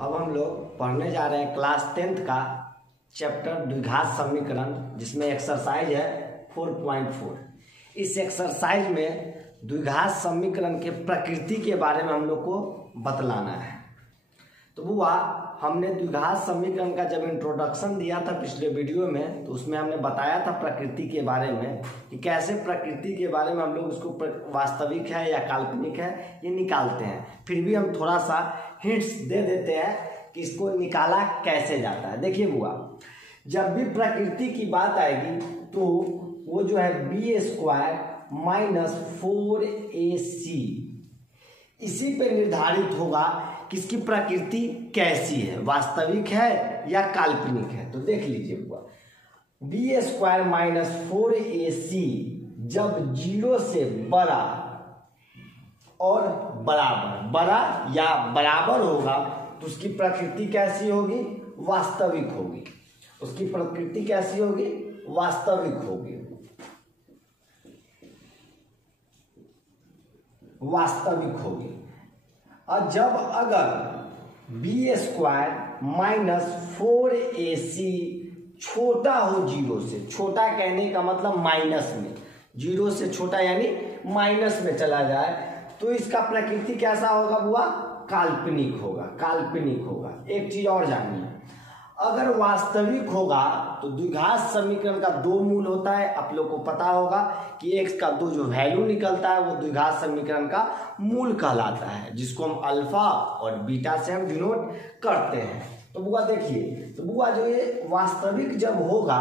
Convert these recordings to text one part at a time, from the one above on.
अब हम लोग पढ़ने जा रहे हैं क्लास 10th का चैप्टर द्विघात समीकरण, जिसमें एक्सरसाइज है 4.4। इस एक्सरसाइज में द्विघात समीकरण के प्रकृति के बारे में हम लोग को बतलाना है। तो बुआ, हमने द्विघात समीकरण का जब इंट्रोडक्शन दिया था पिछले वीडियो में, तो उसमें हमने बताया था प्रकृति के बारे में कि कैसे प्रकृति के बारे में हम लोग उसको वास्तविक है या काल्पनिक है ये निकालते हैं। फिर भी हम थोड़ा सा हिंट्स दे देते हैं कि इसको निकाला कैसे जाता है। देखिए बुआ, जब भी प्रकृति की बात आएगी तो वो जो है b² माइनस 4ac इसी पे निर्धारित होगा कि इसकी प्रकृति कैसी है, वास्तविक है या काल्पनिक है। तो देख लीजिए बुआ, b² माइनस 4ac जब 0 से बड़ा और बड़ा या बराबर होगा तो उसकी प्रकृति कैसी होगी, वास्तविक होगी। उसकी प्रकृति कैसी होगी, वास्तविक होगी, वास्तविक होगी। और जब अगर b² माइनस 4ac छोटा हो 0 से, छोटा कहने का मतलब माइनस में, 0 से छोटा यानी माइनस में चला जाए, तो इसका प्रकृति कैसा होगा बुआ, काल्पनिक होगा, काल्पनिक होगा। एक चीज और जानिए, अगर वास्तविक होगा तो द्विघात समीकरण का 2 मूल होता है। आप लोग को पता होगा कि x का 2 जो वैल्यू निकलता है वो द्विघात समीकरण का मूल कहलाता है, जिसको हम अल्फा और बीटा से हम डिनोट करते हैं। तो बुआ देखिए, तो बुआ जो ये वास्तविक जब होगा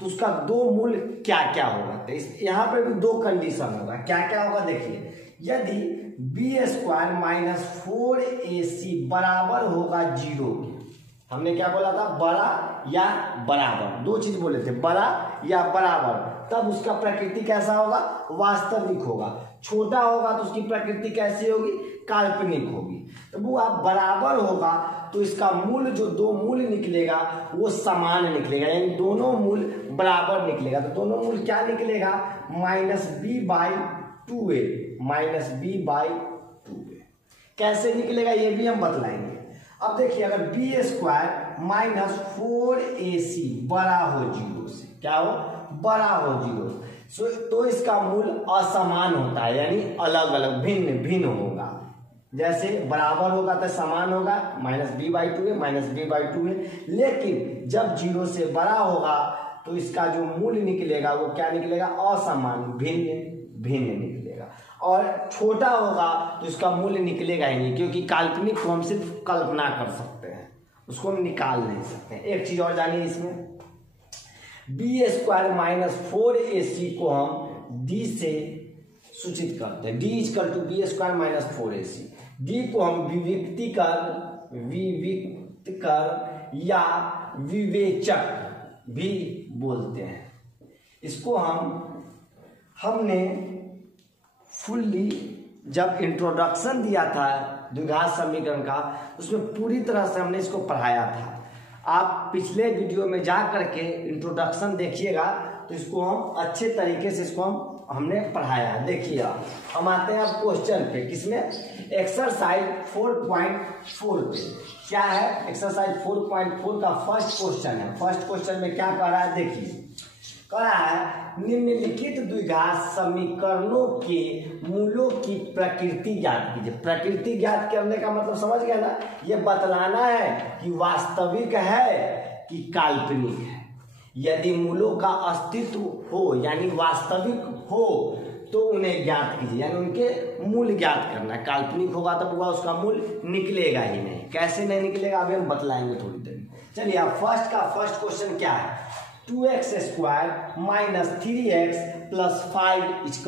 तो उसका 2 मूल क्या क्या होगा। तो यहाँ पे भी 2 कंडीशन होगा। क्या क्या होगा देखिए, यदि b² माइनस 4ac बराबर होगा 0 के, हमने क्या बोला था, बड़ा या बराबर, 2 चीज बोले थे, बड़ा या बराबर, तब उसका प्रकृति कैसा होगा, वास्तविक होगा। छोटा होगा तो उसकी प्रकृति कैसी होगी, काल्पनिक होगी। तो वो आप बराबर होगा तो इसका मूल जो 2 मूल निकलेगा वो समान निकलेगा, यानी दोनों मूल बराबर निकलेगा। तो दोनों मूल क्या निकलेगा, -b/2a, -b/2a। कैसे निकलेगा ये भी हम बतलाएंगे। अब देखिए, अगर b² माइनस 4ac बड़ा हो 0 से, क्या हो, बड़ा हो 0 से, तो इसका मूल असमान होता है, यानी अलग अलग, भिन्न भिन्न होगा। जैसे बराबर होगा तो समान होगा, -b/2a, -b/2a। लेकिन जब 0 से बड़ा होगा तो इसका जो मूल निकलेगा वो क्या निकलेगा, असमान, भिन्न भिन्न निकलेगा। और छोटा होगा तो इसका मूल्य निकलेगा ही नहीं, क्योंकि काल्पनिक को हम सिर्फ कल्पना कर सकते हैं, उसको हम निकाल नहीं सकते। एक चीज और जानिए, इसमें b² माइनस 4ac को हम d से सूचित करते हैं, d = b² minus 4ac। d को हम विविक्त कर या विवेचक भी बोलते हैं। इसको हमने फुल्ली जब इंट्रोडक्शन दिया था द्विघात समीकरण का, उसमें पूरी तरह से हमने इसको पढ़ाया था। आप पिछले वीडियो में जा करके इंट्रोडक्शन देखिएगा तो इसको हम अच्छे तरीके से हमने पढ़ाया है। देखिए, हम आते हैं अब क्वेश्चन पे, किसमें, एक्सरसाइज 4.4 पे। क्या है, एक्सरसाइज 4.4 का फर्स्ट क्वेश्चन है। फर्स्ट क्वेश्चन में क्या कह रहा है, देखिए, कह रहा है निम्नलिखित द्विघात समीकरणों के मूलों की प्रकृति ज्ञात कीजिए। प्रकृति ज्ञात करने का मतलब समझ गया ना, ये बतलाना है कि वास्तविक है कि काल्पनिक है। यदि मूलों का अस्तित्व हो यानी वास्तविक हो तो उन्हें ज्ञात कीजिए, यानी उनके मूल ज्ञात करना है। काल्पनिक होगा तो हुआ उसका मूल निकलेगा ही नहीं। कैसे नहीं निकलेगा अभी हम बतलाएंगे थोड़ी देर। चलिए, अब फर्स्ट क्वेश्चन क्या है, 2x² माइनस 3x प्लस 5 =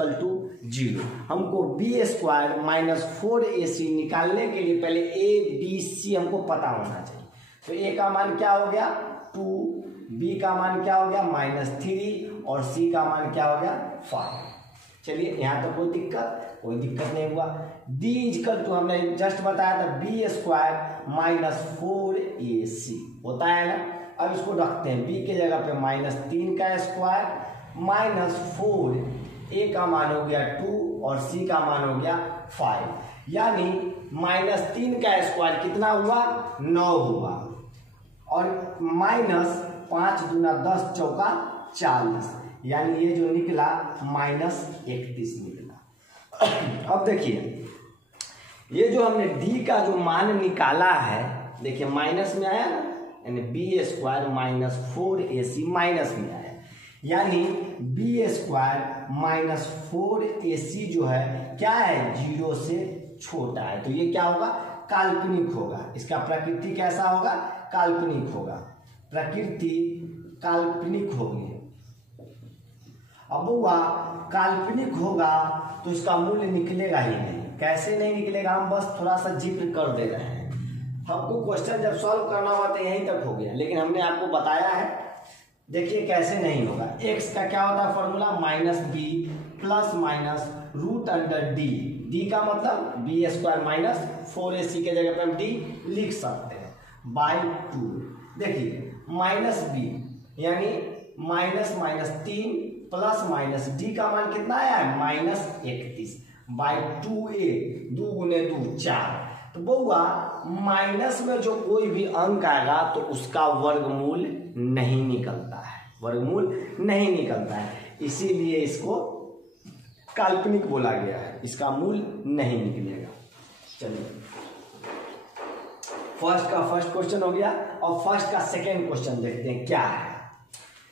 0। हमको b² माइनस 4ac निकालने के लिए पहले a b c हमको पता होना चाहिए। तो a का मान क्या हो गया, 2, b का मान क्या हो गया, -3, और c का मान क्या हो गया, 5। चलिए, यहाँ तो कोई दिक्कत नहीं हुआ। d = हमने जस्ट बताया था b² माइनस 4ac होता है ना। अब इसको रखते हैं, b के जगह पे -3 का स्क्वायर -4, a का मान हो गया 2 और c का मान हो गया 5, यानी -3 का स्क्वायर कितना हुआ, 9 हुआ, और -5 दूना 10 चौका 40, यानी ये जो निकला -31 निकला। अब देखिए ये जो हमने d का जो मान निकाला है, देखिए माइनस में आया ना, यानी b स्क्वायर -4ac माइनस में आया, यानी b स्क्वायर -4ac जो है क्या है, 0 से छोटा है, तो ये क्या होगा, काल्पनिक होगा। इसका प्रकृति कैसा होगा, काल्पनिक होगा, प्रकृति काल्पनिक होगी। अब हुआ काल्पनिक होगा तो इसका मूल्य निकलेगा ही नहीं। कैसे नहीं निकलेगा, हम बस थोड़ा सा जिक्र कर दे रहे हैं। हमको क्वेश्चन जब सॉल्व करना हुआ तो यहीं तक हो गया, लेकिन हमने आपको बताया है। देखिए कैसे नहीं होगा, x का क्या होता है formula, -b plus minus √d, d का मतलब b स्क्वायर -4ac के जगह पे हम d लिख सकते हैं, /2। देखिए -b यानी -3 प्लस माइनस d का मान कितना आया है, -31 /2a, 2 गुने 2 4। तो बउआ माइनस में जो कोई भी अंक आएगा तो उसका वर्गमूल नहीं निकलता है, वर्गमूल नहीं निकलता है, इसीलिए इसको काल्पनिक बोला गया है, इसका मूल नहीं निकलेगा। चलिए फर्स्ट का फर्स्ट क्वेश्चन हो गया, और फर्स्ट का सेकेंड क्वेश्चन देखते हैं क्या है।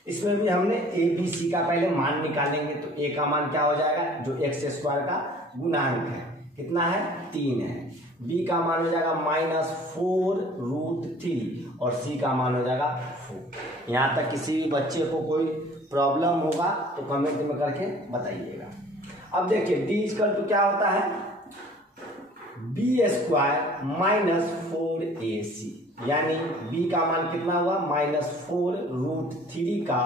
इसमें भी हमने ए बी सी का पहले मान निकालेंगे, तो ए का मान क्या हो जाएगा, जो एक्स स्क्वायर का गुणांक है, कितना है, 3 है। बी का मान हो जाएगा -4√3, और सी का मान हो जाएगा 4। यहाँ तक किसी भी बच्चे को कोई प्रॉब्लम होगा तो कमेंट में करके बताइएगा। अब देखिए डी इक्वल टू क्या होता है, बी स्क्वायर -4ac, यानी b का मान कितना हुआ, -4√3 का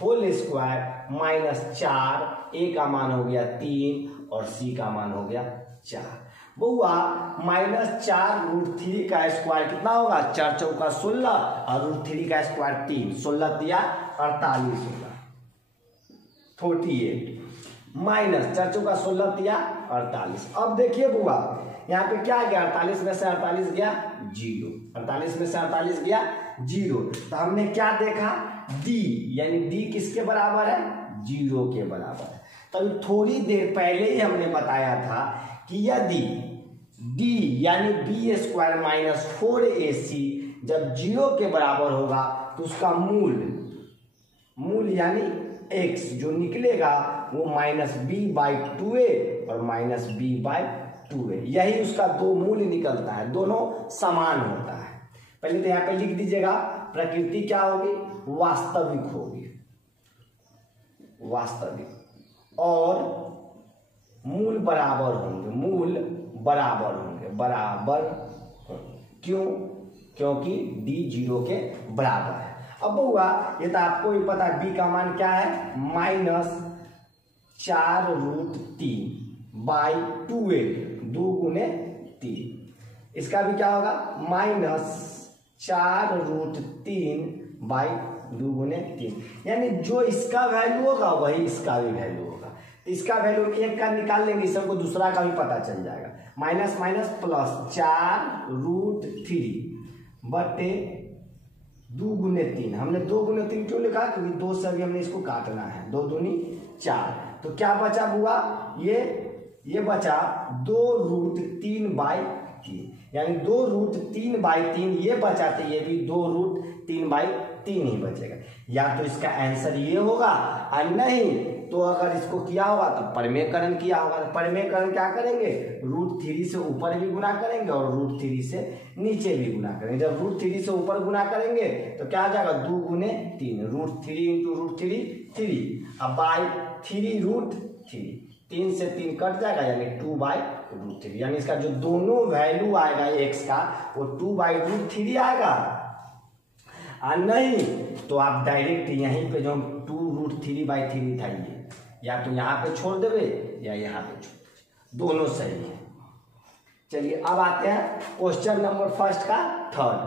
होल स्क्वायर -4, a का मान हो गया 3 और c का मान हो गया 4। बउआ -4√3 का स्क्वायर कितना होगा, 4 चौका 16 और √3 का स्क्वायर 3, 16 दिया 48 होगा, 48 माइनस 4 चौका 16 दिया 48। अब देखिए बुआ यहाँ पे क्या गया, 48 में से 48 गया 0, 48 में से 48 गया 0, तो हमने क्या देखा, d, यानी d किसके बराबर है, 0 के बराबर है। तभी थोड़ी देर पहले ही हमने बताया था कि यदि d यानी b स्क्वायर -4ac जब 0 के बराबर होगा तो उसका मूल यानी x जो निकलेगा वो -b/2a और -b/2a, यही उसका दो मूल्य निकलता है, दोनों समान होता है। पहले तो यहाँ पे लिख दीजिएगा, प्रकृति क्या होगी, वास्तविक होगी, वास्तविक, और मूल बराबर होंगे, बराबर क्यों, क्योंकि d 0 के बराबर है। अब हुआ ये तो आपको भी पता है, b का मान क्या है, -4√3/2a, 2 गुने 3, इसका भी क्या होगा, -4√3/2 गुने 3, यानी जो इसका वैल्यू होगा वही इसका भी वैल्यू होगा। इसका वैल्यू एक का निकाल लेंगे, सबको दूसरा का भी पता चल जाएगा, माइनस माइनस प्लस 4√3/2 गुने 3। हमने 2 गुने 3 क्यों लिखा, क्योंकि 2 से अभी हमने इसको काटना है, 2 दूनी 4, तो क्या बचा बुआ, ये बचा 2√3/3, यानी 2√3/3 ये बचा, तो ये भी 2√3/3 ही बचेगा। या तो इसका आंसर ये होगा, और नहीं तो अगर इसको किया होगा तो परमेयकरण किया होगा। तो परमेयकरण क्या करेंगे, √3 से ऊपर भी गुना करेंगे और √3 से नीचे भी गुना करेंगे। जब √3 से ऊपर गुना करेंगे तो क्या आ जाएगा, 2 गुने 3, √3 × √3 3, अब /3√3, 3 से 3 कट जाएगा, यानी 2/√3, यानी इसका जो दोनों वैल्यू आएगा x का वो 2/√3 आएगा। और नहीं तो आप डायरेक्ट यहीं पे जो 2√3/3 था, ये या तो यहाँ पे छोड़ देवे या यहाँ पे छोड़ देवे, दोनों सही है। चलिए अब आते हैं क्वेश्चन नंबर फर्स्ट का थर्ड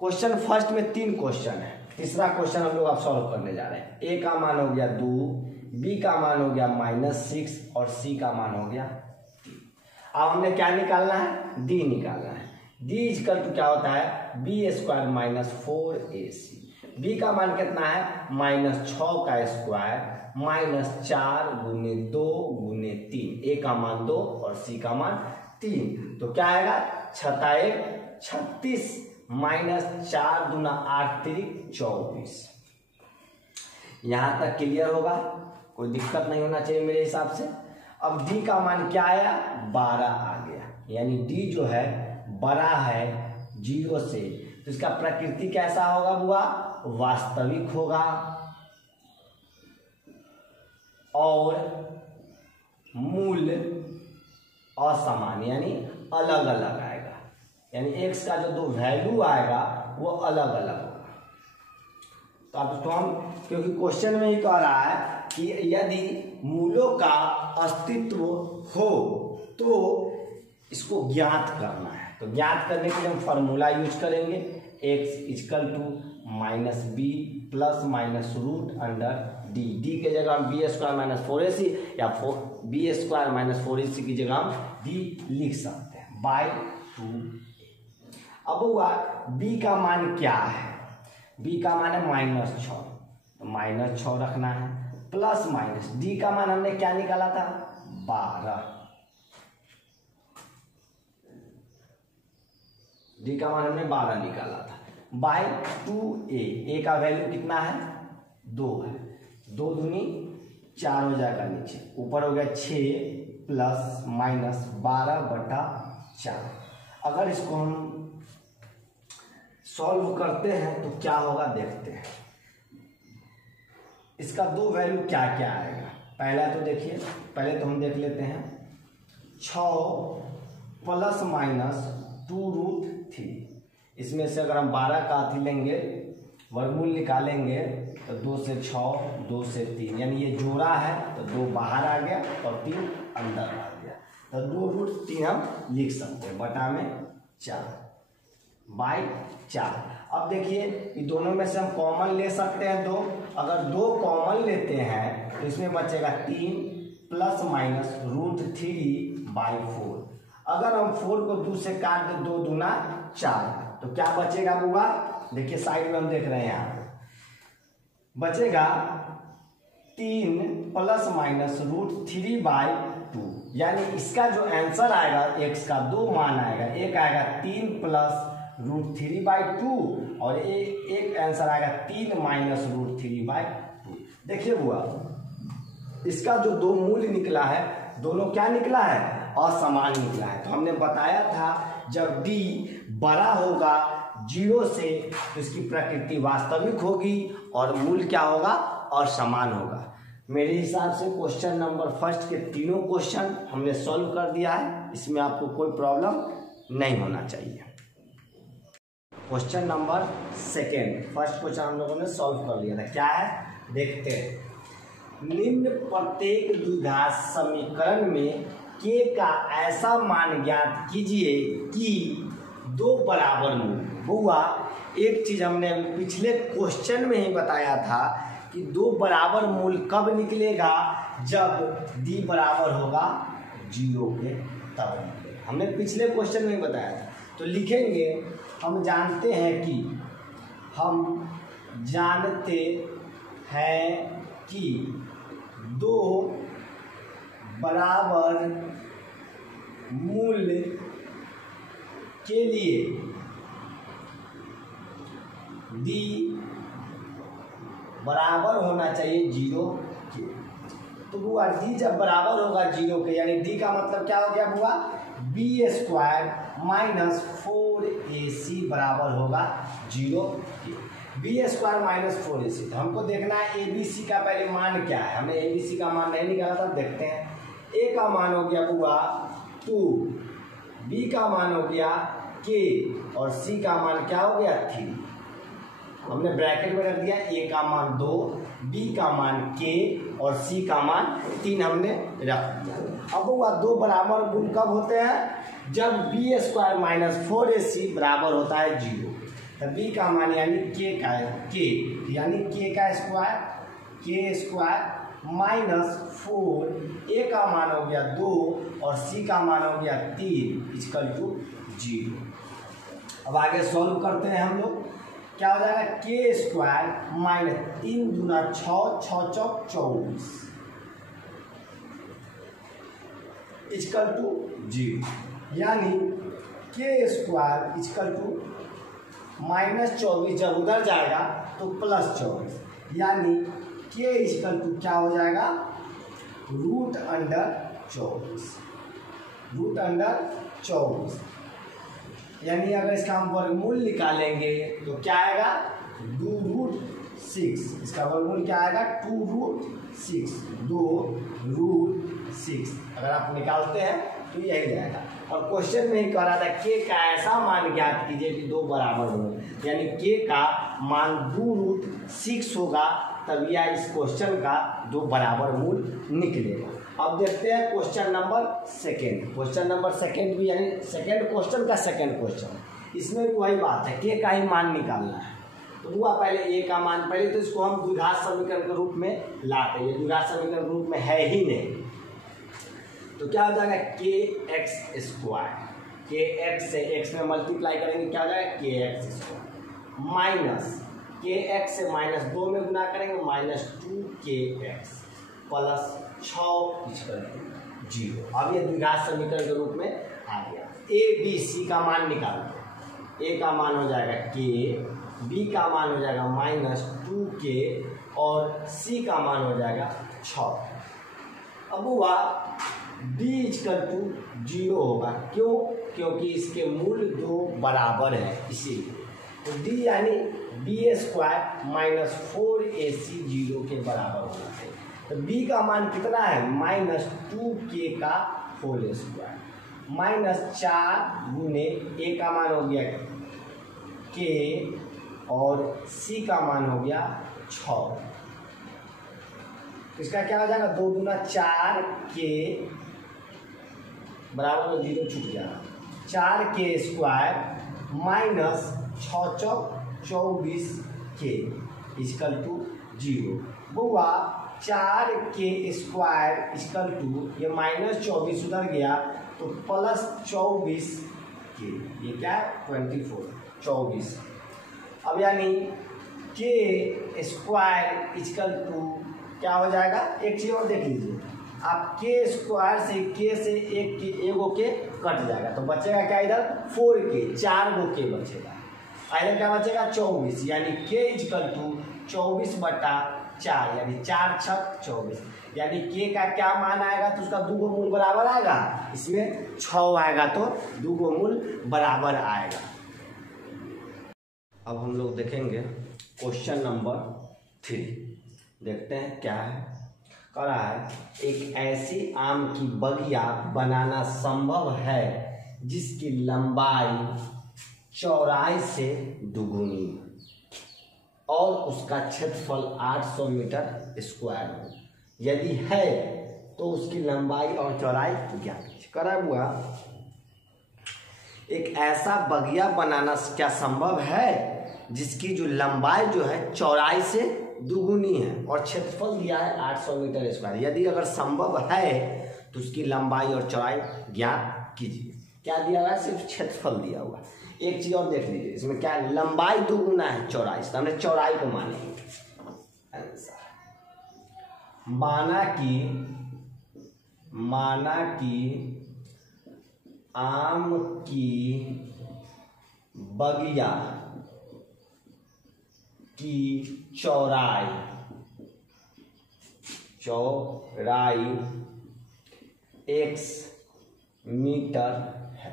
क्वेश्चन। फर्स्ट में 3 क्वेश्चन है, तीसरा क्वेश्चन हम लोग अब सॉल्व करने जा रहे हैं। ए का मान हो गया 2, बी का मान हो गया -6 और सी का मान हो गया 3। अब हमने क्या निकालना है, डी निकालना है। डी इजकल टू क्या होता है, B square minus 4ac। B का मान कितना है, -6 का स्क्वायर माइनस 4 गुने 2 गुने 3। ए का मान 2 और सी का मान 3। तो क्या आएगा, 36 माइनस 4 दूना 8 3 24। यहां तक क्लियर होगा, कोई दिक्कत नहीं होना चाहिए मेरे हिसाब से। अब डी का मान क्या आया, 12 आ गया, यानी डी जो है बड़ा है 0 से, तो इसका प्रकृति कैसा होगा बुआ, वास्तविक होगा और मूल असमान यानी अलग अलग आएगा, यानी x का जो दो वैल्यू आएगा वो अलग अलग होगा। तो अब तो हम, क्योंकि क्वेश्चन में ही कह रहा है कि यदि मूलों का अस्तित्व हो तो इसको ज्ञात करना है। तो ज्ञात करने के लिए हम फॉर्मूला यूज करेंगे, x equal to -b plus minus root under d. D के जगह हम बी स्क्वायर माइनस 4ac या बी स्क्वायर माइनस 4ac की जगह हम डी लिख सकते हैं बाय 2। अब हुआ b का मान क्या है, b का मान है -6, तो -6 रखना है प्लस माइनस d का मान हमने क्या निकाला था, 12। d का मान हमने 12 निकाला था बाय 2a। a का वैल्यू कितना है, 2 है, 2 दूनी 4 हो जाएगा, नीचे ऊपर हो गया 6 प्लस माइनस 12/4। अगर इसको हम सॉल्व करते हैं तो क्या होगा देखते हैं। इसका दो वैल्यू क्या क्या आएगा, पहला तो देखिए, पहले तो हम देख लेते हैं 6 प्लस माइनस 2√3। इसमें से अगर हम 12 का अथी लेंगे, वर्गमूल निकालेंगे, तो 2 से 6 2 से 3, यानी ये जोड़ा है तो 2 बाहर आ गया और 3 अंदर आ गया, तो 2√3 हम लिख सकते हैं बटा में 4 बाई 4। अब देखिए ये दोनों में से हम कॉमन ले सकते हैं 2, अगर 2 कॉमन लेते हैं तो इसमें बचेगा 3 प्लस माइनस √3/4। अगर हम 4 को 2 से काट दे, 2 दूना 4, तो क्या बचेगा बुआ, देखिए साइड में हम देख रहे हैं यहाँ बचेगा 3 प्लस माइनस √3/2, यानी इसका जो आंसर आएगा x का 2 मान आएगा, एक आएगा 3 प्लस √3/2 और एक आंसर आएगा 3 माइनस √3/2। देखिए बुआ, इसका जो 2 मूल्य निकला है, दोनों क्या निकला है, असमान निकला है। तो हमने बताया था जब d बड़ा होगा 0 से तो इसकी प्रकृति वास्तविक होगी और मूल क्या होगा, असमान होगा। मेरे हिसाब से क्वेश्चन नंबर फर्स्ट के तीनों क्वेश्चन हमने सॉल्व कर दिया है, इसमें आपको कोई प्रॉब्लम नहीं होना चाहिए। Question number second, first question हम लोगों ने सॉल्व कर लिया था, क्या है देखते हैं। निम्न प्रत्येक द्विघात समीकरण में k का ऐसा मान ज्ञात कीजिए कि 2 बराबर मूल। हुआ एक चीज हमने पिछले क्वेश्चन में ही बताया था कि 2 बराबर मूल कब निकलेगा, जब d बराबर होगा 0 के तब निकलेगा। हमने पिछले क्वेश्चन में ही बताया था। तो लिखेंगे, हम जानते हैं कि 2 बराबर मूल के लिए d बराबर होना चाहिए 0 के। तो बुआ d जब बराबर होगा 0 के, यानी d का मतलब क्या हो गया बुआ, b स्क्वायर माइनस 4ac बराबर होगा 0 के। बी स्क्वायर माइनस 4ac, तो हमको देखना है ABC का पहले मान क्या है। हमने ABC का मान नहीं निकाला था, देखते हैं। A का मान हो गया बुआ 2, B का मान हो गया K और C का मान क्या हो गया 3। हमने ब्रैकेट में रख दिया, A का मान 2, B का मान K और C का मान 3 हमने रख दिया। अब बुआ 2 बराबर गुण कब होते हैं, जब b स्क्वायर माइनस 4ac बराबर होता है 0। तो b का मान यानी k का k, यानी k का स्क्वायर -4, ए का मान हो गया 2 और सी का मान हो गया 3 इक्वल टू 0। अब आगे सॉल्व करते हैं हम लोग। क्या हो जाएगा, के स्क्वायर -3 दूना 6, 6 चौक 24 इक्वल टू 0, यानी के स्क्वायर इक्वल टू -24 जब उधर जाएगा तो +24, यानी के इक्वल टू क्या हो जाएगा, √24, यानी अगर इसका हम वर्गमूल निकालेंगे तो क्या आएगा, 2√6, इसका वर्गमूल क्या आएगा, 2√6, 2√6। अगर आप निकालते हैं तो यही जाएगा। और क्वेश्चन में ही कह रहा था के का ऐसा मान ज्ञात कीजिए कि 2 बराबर हो, यानी के का मान 2√6 होगा, तब यह इस क्वेश्चन का 2 बराबर मूल निकलेगा। अब देखते हैं क्वेश्चन नंबर सेकेंड भी, यानी सेकेंड क्वेश्चन का सेकेंड क्वेश्चन, इसमें भी वही बात है, के का ही मान निकालना है। तो हुआ पहले ए का मान, पहले तो इसको हम द्विघात समीकरण के रूप में लाते हैं, ये द्विघात समीकरण के रूप में है ही नहीं, तो क्या हो जाएगा, के एक्स स्क्वायर, के एक्स से एक्स में मल्टीप्लाई करेंगे क्या हो जाएगा, के एक्स स्क्वायर माइनस के एक्स से -2 में गुना करेंगे -2kx प्लस 6 0। अब ये द्विघात समीकरण के रूप में आ गया। ए बी सी का मान निकालते हैं, ए का मान हो जाएगा के, बी का मान हो जाएगा -2k और सी का मान हो जाएगा 6। अब हुआ d इक्वल टू 0 होगा, क्यों, क्योंकि इसके मूल 2 बराबर है, इसीलिए तो d यानी b² -4ac 0 के बराबर होना चाहिए। तो b का मान कितना है, -2k का होल स्क्वायर -4 गुने a का मान हो गया k और c का मान हो गया 6। इसका क्या हो जाएगा, 2 दूना 4k बराबर में 0 छूट जाएगा, 4k square -6 Chowk 24k equal to 0। हुआ 4k स्क्वायर इक्वल टू, ये -24 उधर गया तो +24k, ये क्या है 24। अब यानी k स्क्वायर इक्वल टू क्या हो जाएगा, एक चीज और देख लीजिए आप, के स्क्वायर से के से एगो के कट जाएगा तो बचेगा क्या, इधर 4k, 4 गो के बचेगा, इधर क्या बचेगा 24, यानी के इक्वल टू 24/4, यानी 4 छक 24, यानी के का क्या मान आएगा, तो उसका 2 गो मूल बराबर आएगा, इसमें 6 आएगा तो 2 गो मूल बराबर आएगा। अब हम लोग देखेंगे क्वेश्चन नंबर 3, देखते हैं क्या है। कह रहा है एक ऐसी आम की बगिया बनाना संभव है जिसकी लंबाई चौड़ाई से दुगुनी और उसका क्षेत्रफल 800 मीटर स्क्वायर हो, यदि है तो उसकी लंबाई और चौड़ाई ज्ञात कीजिए। करा हुआ एक ऐसा बगिया बनाना क्या संभव है जिसकी जो लंबाई जो है चौड़ाई से दुगुनी है और क्षेत्रफल दिया है 800 मीटर स्क्वायर, यदि अगर संभव है तो उसकी लंबाई और चौड़ाई ज्ञात कीजिए। क्या दिया हुआ है, सिर्फ क्षेत्रफल दिया हुआ है। एक चीज और देख लीजिए, इसमें क्या है, लंबाई दुगुना है चौड़ाई, तो हमने चौड़ाई को मानेंगे। माना कि आम की बगिया की चौड़ाई x मीटर है।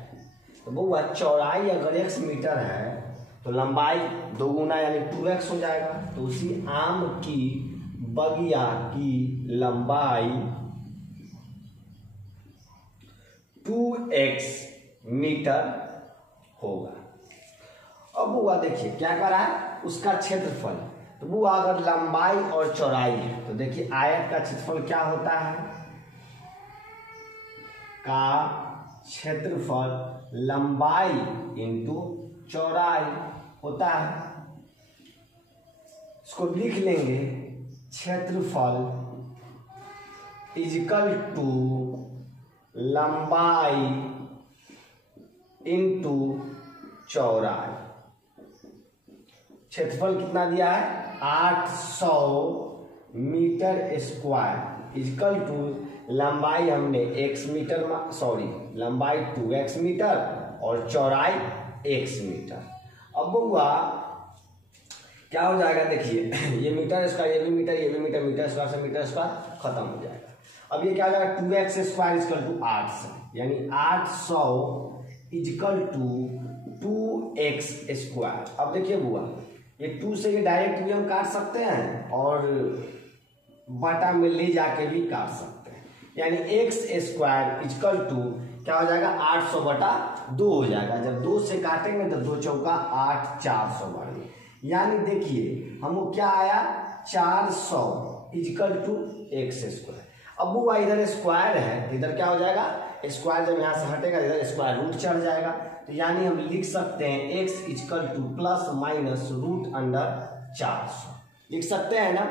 तो बहुआ चौड़ाई अगर x मीटर है तो लंबाई दोगुना यानी 2x हो जाएगा। तो उसी आम की बगिया की लंबाई 2x मीटर होगा। अब बुआ देखिए क्या कर रहा है, उसका क्षेत्रफल। तो बुआ अगर लंबाई और चौड़ाई है तो देखिए आयत का क्षेत्रफल क्या होता है, का क्षेत्रफल लंबाई इंटू चौड़ाई होता है। इसको लिख लेंगे, क्षेत्रफल इजिकल टू लंबाई इंटू चौड़ाई। क्षेत्रफल कितना दिया है 800 मीटर स्क्वायर इजिकल टू लंबाई हमने x मीटर, लंबाई 2x मीटर और चौड़ाई x मीटर। अब हुआ क्या हो जाएगा, देखिए ये मीटर स्क्वायर, ये भी मीटर, ये भी मीटर, मीटर स्क्वायर से मीटर स्क्वायर खत्म हो जाएगा। अब ये क्या हो जाएगा 2x स्क्वायर इजिकल टू 800, यानी 800 इजिकल टू 2x स्क्वायर। अब देखिए बुआ, ये 2 से ये डायरेक्ट भी हम काट सकते हैं और बटा में ले जाके भी काट सकते हैं, यानी x स्क्वायर इजिकल टू क्या हो जाएगा 800 बटा 2 हो जाएगा। जब 2 से काटेंगे तो 2 चौका 8, 400 बढ़ गए, यानी देखिए हमको क्या आया 400 इजिकल टू x स्क्वायर। अब वो इधर स्क्वायर है, इधर क्या हो जाएगा स्क्वायर, जब यहाँ से हटेगा इधर स्क्वायर रूट चढ़ जाएगा, तो यानी हम लिख सकते हैं x equal to plus minus root under 400 लिख सकते हैं ना।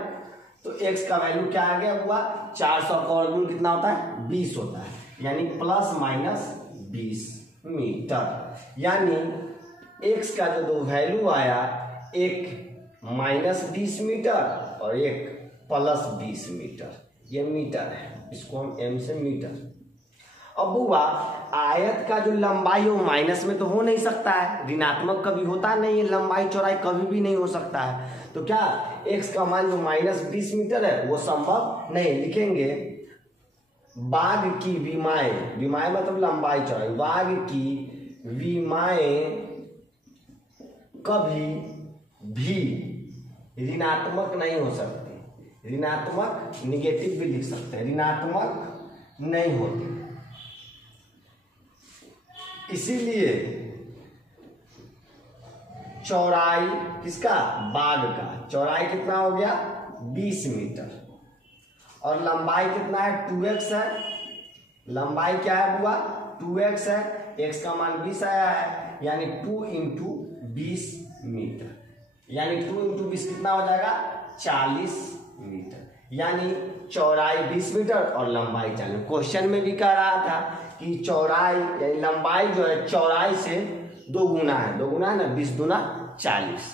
तो x का वैल्यू क्या आ गया हुआ 400 का वर्गमूल कितना होता है 20 होता है, यानी प्लस माइनस 20 मीटर। यानी x का जो दो वैल्यू आया, एक माइनस 20 मीटर और एक प्लस 20 मीटर, ये मीटर है, इसको हम m से मीटर। अब हुआ आयत का जो लंबाई हो माइनस में तो हो नहीं सकता है, ऋणात्मक कभी होता नहीं है, लंबाई चौड़ाई कभी भी नहीं हो सकता है, तो क्या x का मान जो माइनस 20 मीटर है वो संभव नहीं। लिखेंगे बाघ की विमाएं, विमाएं मतलब लंबाई चौड़ाई, बाघ की विमाएं कभी भी ऋणात्मक नहीं हो सकती, ऋणात्मक निगेटिव भी लिख सकते हैं, ऋणात्मक नहीं होती। इसीलिए चौड़ाई किसका बाघ का चौड़ाई कितना हो गया 20 मीटर और लंबाई कितना है 2x है, लंबाई क्या है हुआ 2x है, x का मान 20 आया है, यानी 2 इंटू 20 मीटर, यानी 2 इंटू 20 कितना हो जाएगा 40 मीटर, यानी चौड़ाई 20 मीटर और लंबाई 40। क्वेश्चन में भी कह रहा था कि चौड़ाई यानी लंबाई जो है चौड़ाई से 2 गुना है, 2 गुना है ना, 20 दूना 40।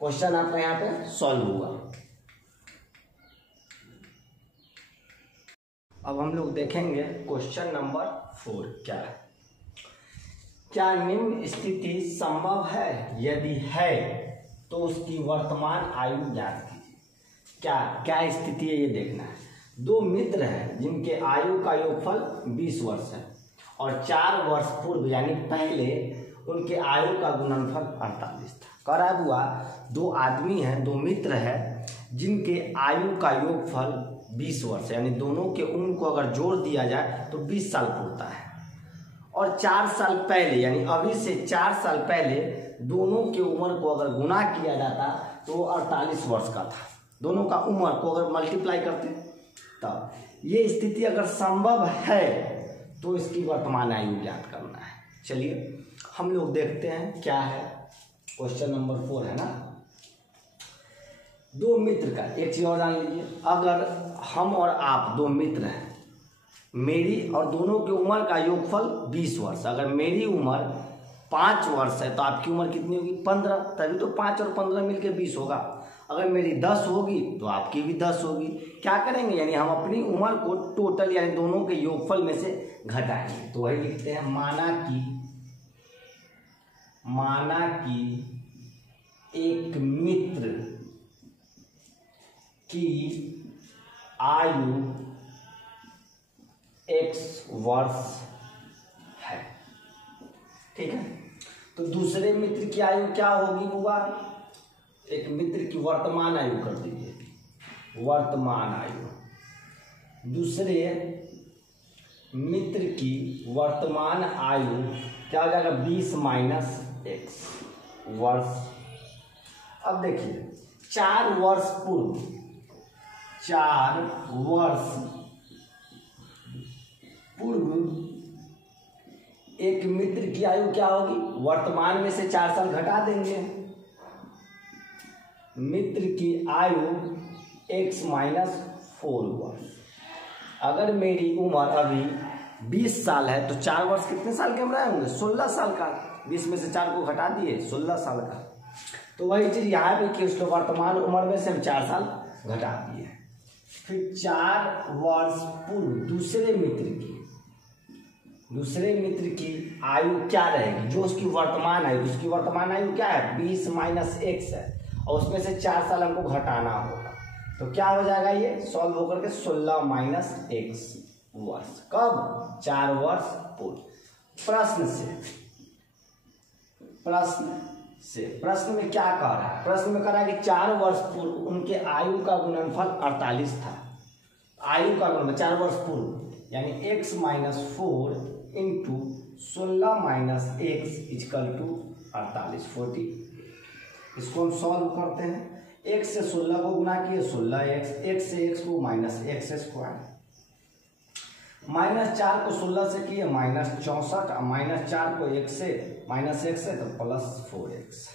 क्वेश्चन आपका यहाँ पे सॉल्व हुआ। अब हम लोग देखेंगे क्वेश्चन नंबर 4 क्या है। क्या निम्न स्थिति संभव है, यदि है तो उसकी वर्तमान आयु ज्ञात कीजिए। क्या क्या स्थिति है ये देखना है। 2 मित्र हैं जिनके आयु का योगफल 20 वर्ष है और 4 वर्ष पूर्व यानी पहले उनके आयु का गुणनफल 48 था। कह रहा है बुआ 2 आदमी हैं, 2 मित्र हैं जिनके आयु का योगफल 20 वर्ष यानी दोनों के उम्र को अगर जोड़ दिया जाए तो 20 साल पूरता है और 4 साल पहले यानी अभी से 4 साल पहले दोनों के उम्र को अगर गुना किया जाता तो वो 48 वर्ष का था। दोनों का उम्र को अगर मल्टीप्लाई करते तब ये स्थिति अगर संभव है तो इसकी वर्तमान आयु ज्ञात करना है। चलिए हम लोग देखते हैं क्या है। क्वेश्चन नंबर 4 है ना, 2 मित्र का एक चीज और जान लीजिए। अगर हम और आप 2 मित्र हैं, मेरी और दोनों की उम्र का योगफल 20 वर्ष, अगर मेरी उम्र 5 वर्ष है तो आपकी उम्र कितनी होगी 15, तभी तो 5 और 15 मिलके 20 होगा। अगर मेरी 10 होगी तो आपकी भी 10 होगी। क्या करेंगे यानी हम अपनी उम्र को टोटल यानी दोनों के योगफल में से घटाएंगे, तो वही लिखते हैं माना कि एक मित्र की आयु x वर्ष है, ठीक है। तो दूसरे मित्र की आयु क्या होगी बुआ, एक मित्र की वर्तमान आयु कर दीजिए, वर्तमान आयु। दूसरे मित्र की वर्तमान आयु क्या हो जाएगा 20 माइनस x वर्ष। अब देखिए 4 वर्ष पूर्व, 4 वर्ष पूर्व एक मित्र की आयु क्या होगी, वर्तमान में से 4 साल घटा देंगे, मित्र की आयु x माइनस 4 वर्ष। अगर मेरी उम्र अभी 20 साल है तो 4 वर्ष कितने साल के हम रहे होंगे? 16 साल का। 20 में से 4 को घटा दिए, 16 साल का। तो वही चीज यहाँ भी कि उसको वर्तमान उम्र में से हम 4 साल घटा दिए। फिर 4 वर्ष पूर्व दूसरे मित्र की आयु क्या रहेगी? जो उसकी वर्तमान आयु क्या है? 20 माइनस x है, और उसमें से 4 साल हमको घटाना होगा। तो क्या हो जाएगा? ये सॉल्व होकर के 16 माइनस x वर्ष। कब? 4 वर्ष पूर्व। प्रश्न में क्या कह रहा है? प्रश्न में कह रहा है कि 4 वर्ष पूर्व उनके आयु का गुणनफल 48 था। आयु का गुणनफल 4 वर्ष पूर्व यानी x minus 4 into 16 minus x equal to 48, 40। इसको हम सॉल्व करते हैं। x से 16 को गुना किए 16x, x से x को माइनस x स्क्वायर, माइनस 4 को 16 से किए माइनस 64, माइनस 4 को 1 से माइनस 1 से तो प्लस 4x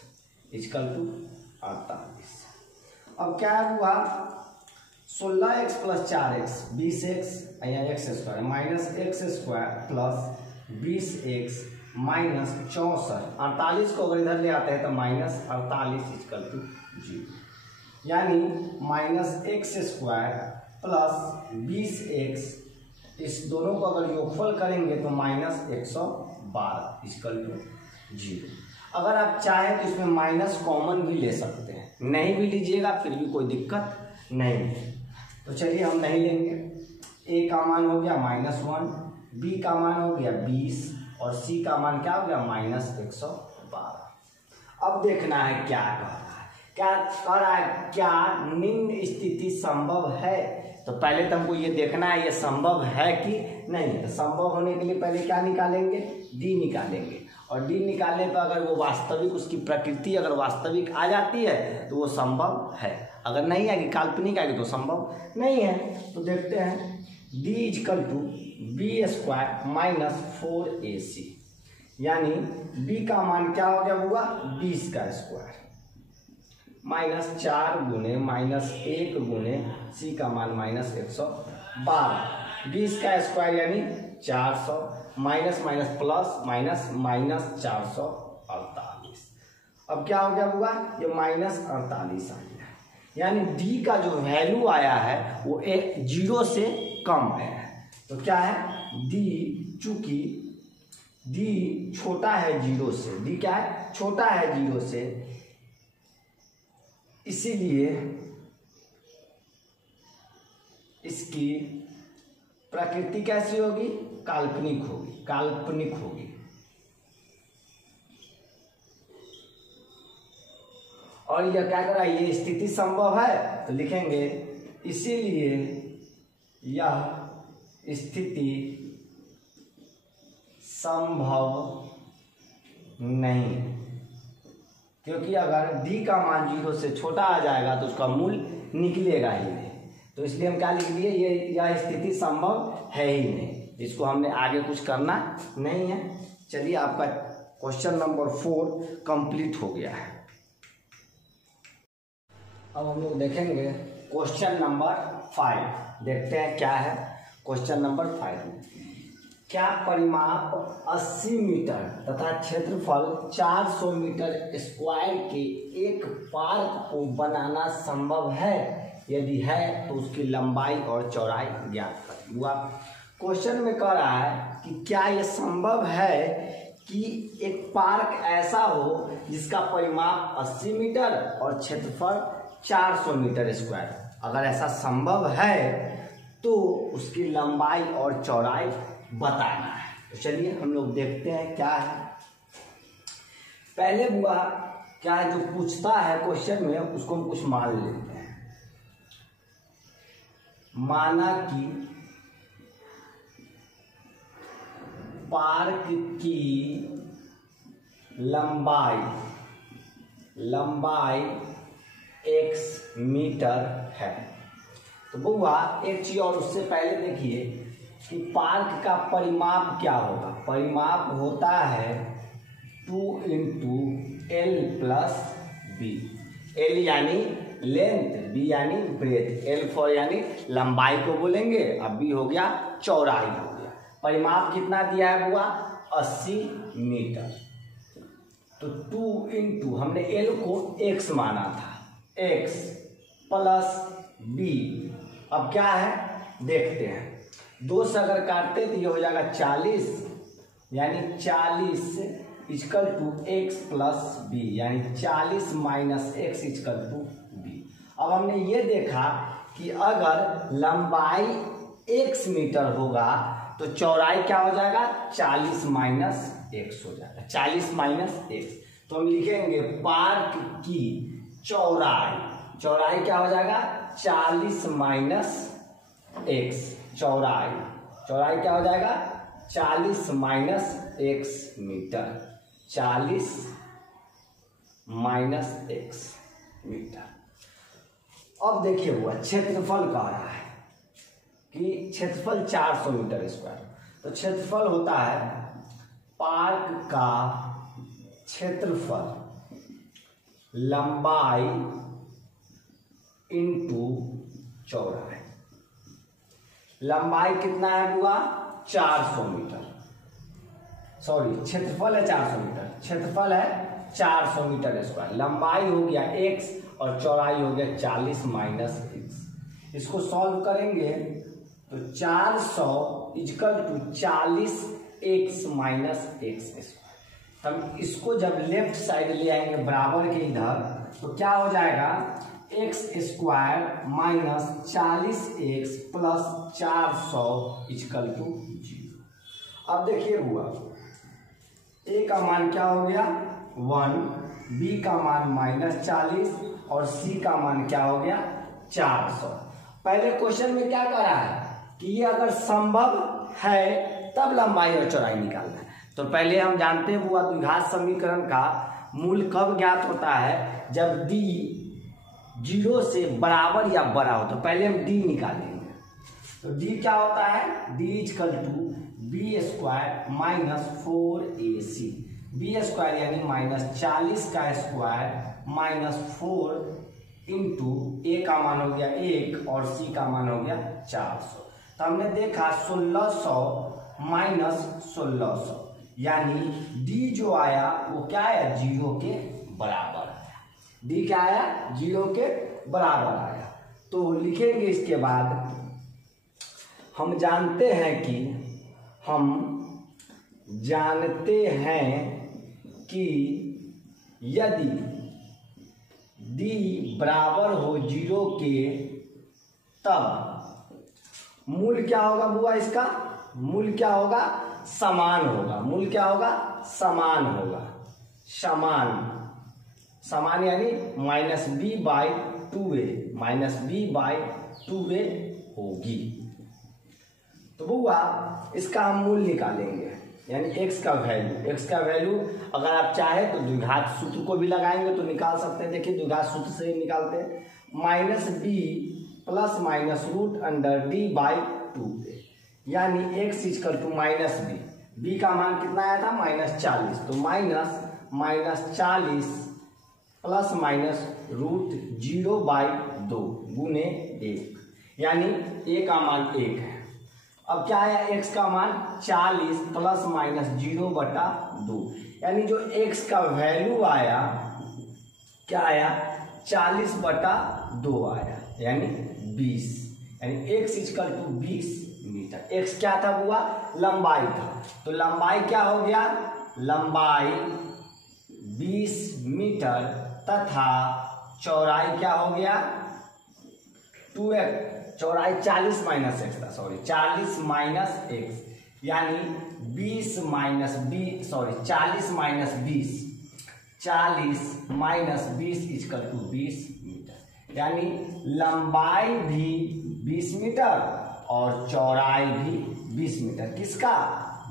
इजकल टू 48। अब क्या हुआ? 16x प्लस 4x 20x या x square minus x square plus 20x minus 64। 48 को अगर इधर ले आते हैं तो माइनस 48 इजकल टू 0, यानी minus x square plus 20x, इस दोनों को अगर योगफल करेंगे तो माइनस 112 इजकल टू 0। अगर आप चाहें तो इसमें माइनस कॉमन भी ले सकते हैं, नहीं भी लीजिएगा फिर भी कोई दिक्कत नहीं है। तो चलिए हम नहीं लेंगे। a का मान हो गया -1, b का मान हो गया 20 और c का मान क्या हो गया? माइनस 112। अब देखना है क्या कह रहा है। क्या कह रहा है? क्या निम्न स्थिति संभव है? तो पहले तो हमको ये देखना है ये संभव है कि नहीं। तो संभव होने के लिए पहले क्या निकालेंगे? d निकालेंगे, और d निकालने पर अगर वो वास्तविक, उसकी प्रकृति अगर वास्तविक आ जाती है तो वो संभव है, अगर नहीं आएगी, काल्पनिक आएगी तो संभव नहीं है। तो देखते हैं d equal to b square minus 4ac, यानी b का मान क्या हो गया हुआ? 20 का स्क्वायर माइनस 4 गुने माइनस 1 गुने c का मान माइनस 112। 20 का स्क्वायर यानी 400 minus minus plus minus minus 448। अब क्या हो गया हुआ? ये माइनस 48 आ गया, यानी d का जो वैल्यू आया है वो 0 से कम है। तो क्या है? d चूंकि d छोटा है 0 से, d क्या है? छोटा है 0 से, इसीलिए इसकी प्रकृति कैसी होगी? काल्पनिक होगी। और यह क्या कर रहा है? ये स्थिति संभव है, तो लिखेंगे इसीलिए यह स्थिति संभव नहीं, क्योंकि अगर d का मान 0 से छोटा आ जाएगा तो उसका मूल निकलेगा ही नहीं। तो इसलिए हम क्या लिख दिए? यह स्थिति संभव है ही नहीं, इसको हमने आगे कुछ करना नहीं है। चलिए आपका क्वेश्चन नंबर 4 कंप्लीट हो गया है। अब हम लोग देखेंगे क्वेश्चन नंबर 5। देखते हैं क्या है क्वेश्चन नंबर 5। क्या परिमाप 80 मीटर तथा क्षेत्रफल 400 मीटर स्क्वायर के एक पार्क को बनाना संभव है? यदि है तो उसकी लंबाई और चौड़ाई ज्ञात करें। हुआ क्वेश्चन में कह रहा है कि क्या यह संभव है कि एक पार्क ऐसा हो जिसका परिमाप 80 मीटर और क्षेत्रफल 400 मीटर स्क्वायर। अगर ऐसा संभव है तो उसकी लंबाई और चौड़ाई बताना है। तो चलिए हम लोग देखते हैं क्या है। पहले हुआ क्या है, जो पूछता है क्वेश्चन में उसको हम कुछ मान लेते हैं। माना कि पार्क की लंबाई x मीटर है। तो बुआ एक चीज और उससे पहले देखिए कि पार्क का परिमाप क्या होगा। परिमाप होता है 2 × L + B। L यानी लेंथ, बी यानी ब्रेथ, एल फॉर यानी लंबाई को बोलेंगे, अब बी हो गया चौड़ाई हो गया। परिमाप कितना दिया है बुआ? 80 मीटर। तो 2 इंटू हमने एल को x माना था, x प्लस बी। अब क्या है देखते हैं, 2 से अगर काटते तो ये हो जाएगा 40, यानी 40 equal to x plus b, यानी 40 minus x equal to b. अब हमने ये देखा कि अगर लंबाई x मीटर होगा तो चौड़ाई क्या हो जाएगा? 40 माइनस एक्स हो जाएगा, 40 माइनस एक्स। तो हम लिखेंगे पार्क की चौड़ाई, चौड़ाई क्या हो जाएगा? 40 माइनस एक्स, चौड़ाई, चौड़ाई क्या हो जाएगा? 40 minus x metre, 40 minus x metre. अब देखिए हुआ क्षेत्रफल कह रहा है कि क्षेत्रफल 400 मीटर स्क्वायर। तो क्षेत्रफल होता है पार्क का क्षेत्रफल लंबाई इंटू चौड़ाई। लंबाई कितना है बुआ? 400 मीटर, सॉरी क्षेत्रफल है 400 मीटर, क्षेत्रफल है 400 मीटर स्क्वायर, लंबाई हो गया x और चौड़ाई हो गया 40 माइनस एक्स। इसको सॉल्व करेंगे तो 400 equal to 40 x minus x square. हम इसको जब लेफ्ट साइड ले आएंगे बराबर के इधर तो क्या हो जाएगा? X square minus 40 x plus 400 equal to 0। अब देखिए हुआ ए का मान क्या हो गया? 1, बी का मान माइनस 40 और सी का मान क्या हो गया? 400। पहले क्वेश्चन में क्या कह रहा है कि ये अगर संभव है तब लंबाई और चौड़ाई निकालना है। तो पहले हम जानते हैं बुआ द्विघात समीकरण का मूल कब ज्ञात होता है? जब d 0 से बराबर या बड़ा हो। तो पहले हम d निकालेंगे। तो d क्या होता है? d equal to b square minus 4ac, b square यानी माइनस 40 का स्क्वायर माइनस 4 इंटू ए का मान हो गया 1 और सी का मान हो गया 400। तो हमने देखा 1600 माइनस 1600, यानी d जो आया वो क्या आया? 0 के बराबर आया। d क्या आया? 0 के बराबर आया। तो लिखेंगे इसके बाद हम जानते हैं कि यदि d बराबर हो 0 के तब मूल क्या होगा बुआ? इसका मूल क्या होगा? समान होगा। मूल क्या होगा? समान होगा। समान, समान यानी minus b by 2a, minus b by 2a होगी। तो बुआ इसका हम मूल निकालेंगे, यानी x का वैल्यू। x का वैल्यू अगर आप चाहे तो द्विघात सूत्र को भी लगाएंगे तो निकाल सकते हैं। देखिए द्विघात सूत्र से ही निकालते हैं, minus b plus minus root under d by 2a, यानी x equal to minus b. B का मान कितना आया था? माइनस 40। तो minus 40 plus minus root 0 by 2 गुने 1, यानी a का मान 1 है। अब क्या आया? x का मान 40 प्लस माइनस 0 बटा 2, यानी जो x का वैल्यू आया क्या आया? 40 बटा 2 आया, यानी 20, यानी x equal to 20 metre. x क्या था बुआ? लंबाई था। तो लंबाई क्या हो गया? लंबाई 20 मीटर तथा चौड़ाई क्या हो गया? 2x, चौड़ाई 40 माइनस एक्स था, सॉरी 40 माइनस एक्स, यानी 20 minus 20, sorry 40 minus 20, 40 minus 20 equal to 20 metre, यानी लंबाई भी 20 मीटर और चौड़ाई भी 20 मीटर। किसका?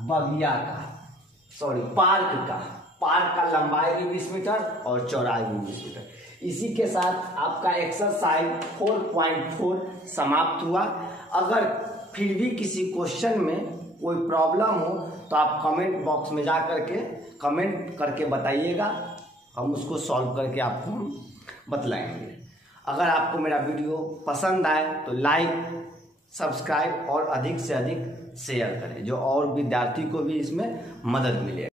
बगिया का, सॉरी पार्क का। पार्क का लंबाई भी 20 मीटर और चौड़ाई भी 20 मीटर। इसी के साथ आपका एक्सरसाइज 4.4 समाप्त हुआ। अगर फिर भी किसी क्वेश्चन में कोई प्रॉब्लम हो तो आप कमेंट बॉक्स में जा करके कमेंट करके बताइएगा, हम उसको सॉल्व करके आपको बतलाएंगे। अगर आपको मेरा वीडियो पसंद आए तो लाइक, सब्सक्राइब और अधिक से अधिक शेयर करें, जो और विद्यार्थी को भी इसमें मदद मिले।